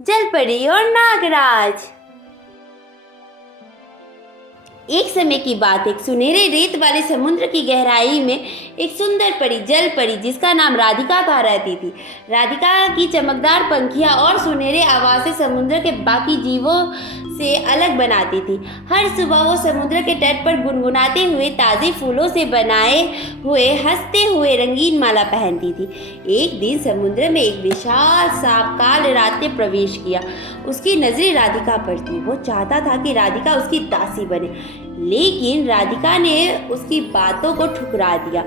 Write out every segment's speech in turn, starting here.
जलपरी और नागराज। एक समय की बात, एक सुनहरे रेत वाले समुद्र की गहराई में एक सुंदर परी, जल परी, जिसका नाम राधिका था, रहती थी। राधिका की चमकदार पंखियां और सुनहरे आवाज़ें समुद्र के बाकी जीवों से अलग बनाती थी। हर सुबह वो समुद्र के तट पर गुनगुनाते हुए, ताज़े फूलों से बनाए हुए, हंसते हुए रंगीन माला पहनती थी। एक दिन समुद्र में एक विशाल सांप काल रात ने प्रवेश किया। उसकी नजरें राधिका पर थी। वो चाहता था कि राधिका उसकी दासी बने, लेकिन राधिका ने उसकी बातों को ठुकरा दिया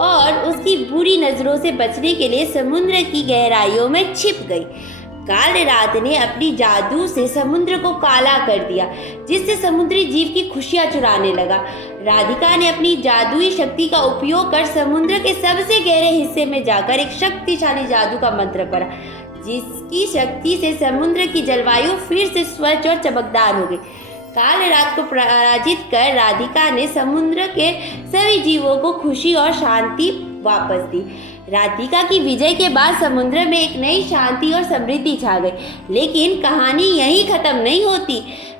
और उसकी बुरी नजरों से बचने के लिए समुद्र की गहराइयों में छिप गई। काल रात ने अपनी जादू से समुद्र को काला कर दिया, जिससे समुद्री जीव की खुशियां चुराने लगा। राधिका ने अपनी जादुई शक्ति का उपयोग कर समुद्र के सबसे गहरे हिस्से में जाकर एक शक्तिशाली जादू का मंत्र पढ़ा, जिसकी शक्ति से समुद्र की जलवायु फिर से स्वच्छ और चमकदार हो गई। काल रात को पराजित कर राधिका ने समुद्र के सभी जीवों को खुशी और शांति वापस दी। राधिका की विजय के बाद समुद्र में एक नई शांति और समृद्धि छा गई। लेकिन कहानी यहीं खत्म नहीं होती।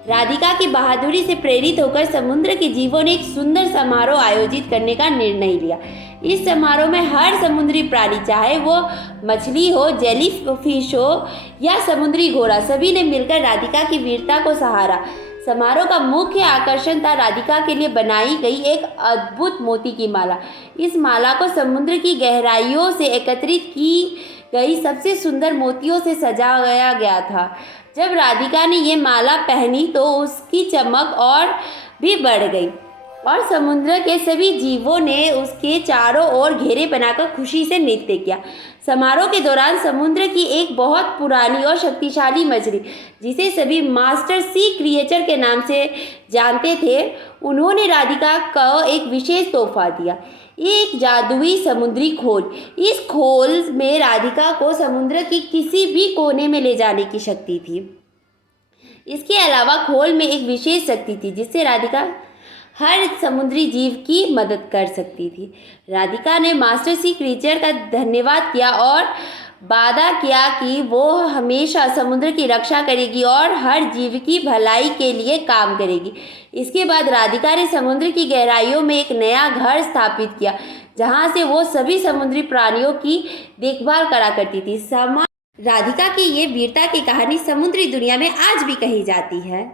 राधिका की बहादुरी से प्रेरित होकर समुद्र के जीवों ने एक सुंदर समारोह आयोजित करने का निर्णय लिया। इस समारोह में हर समुद्री प्राणी, चाहे वो मछली हो, जेली फिश हो या समुद्री घोड़ा, सभी ने मिलकर राधिका की वीरता को सहारा। समारोह का मुख्य आकर्षण था राधिका के लिए बनाई गई एक अद्भुत मोती की माला। इस माला को समुद्र की गहराइयों से एकत्रित की गई सबसे सुंदर मोतियों से सजाया गया था। जब राधिका ने ये माला पहनी तो उसकी चमक और भी बढ़ गई और समुद्र के सभी जीवों ने उसके चारों ओर घेरे बनाकर खुशी से नृत्य किया। समारोह के दौरान समुद्र की एक बहुत पुरानी और शक्तिशाली मछली, जिसे सभी मास्टर सी क्रिएचर के नाम से जानते थे, उन्होंने राधिका को एक विशेष तोहफा दिया, एक जादुई समुद्री खोल। इस खोल में राधिका को समुद्र की किसी भी कोने में ले जाने की शक्ति थी। इसके अलावा खोल में एक विशेष शक्ति थी, जिससे राधिका हर समुद्री जीव की मदद कर सकती थी। राधिका ने मास्टर सी क्रीचर का धन्यवाद किया और वादा किया कि वो हमेशा समुद्र की रक्षा करेगी और हर जीव की भलाई के लिए काम करेगी। इसके बाद राधिका ने समुद्र की गहराइयों में एक नया घर स्थापित किया, जहाँ से वो सभी समुद्री प्राणियों की देखभाल करा करती थी। राधिका की ये वीरता की कहानी समुद्री दुनिया में आज भी कही जाती है।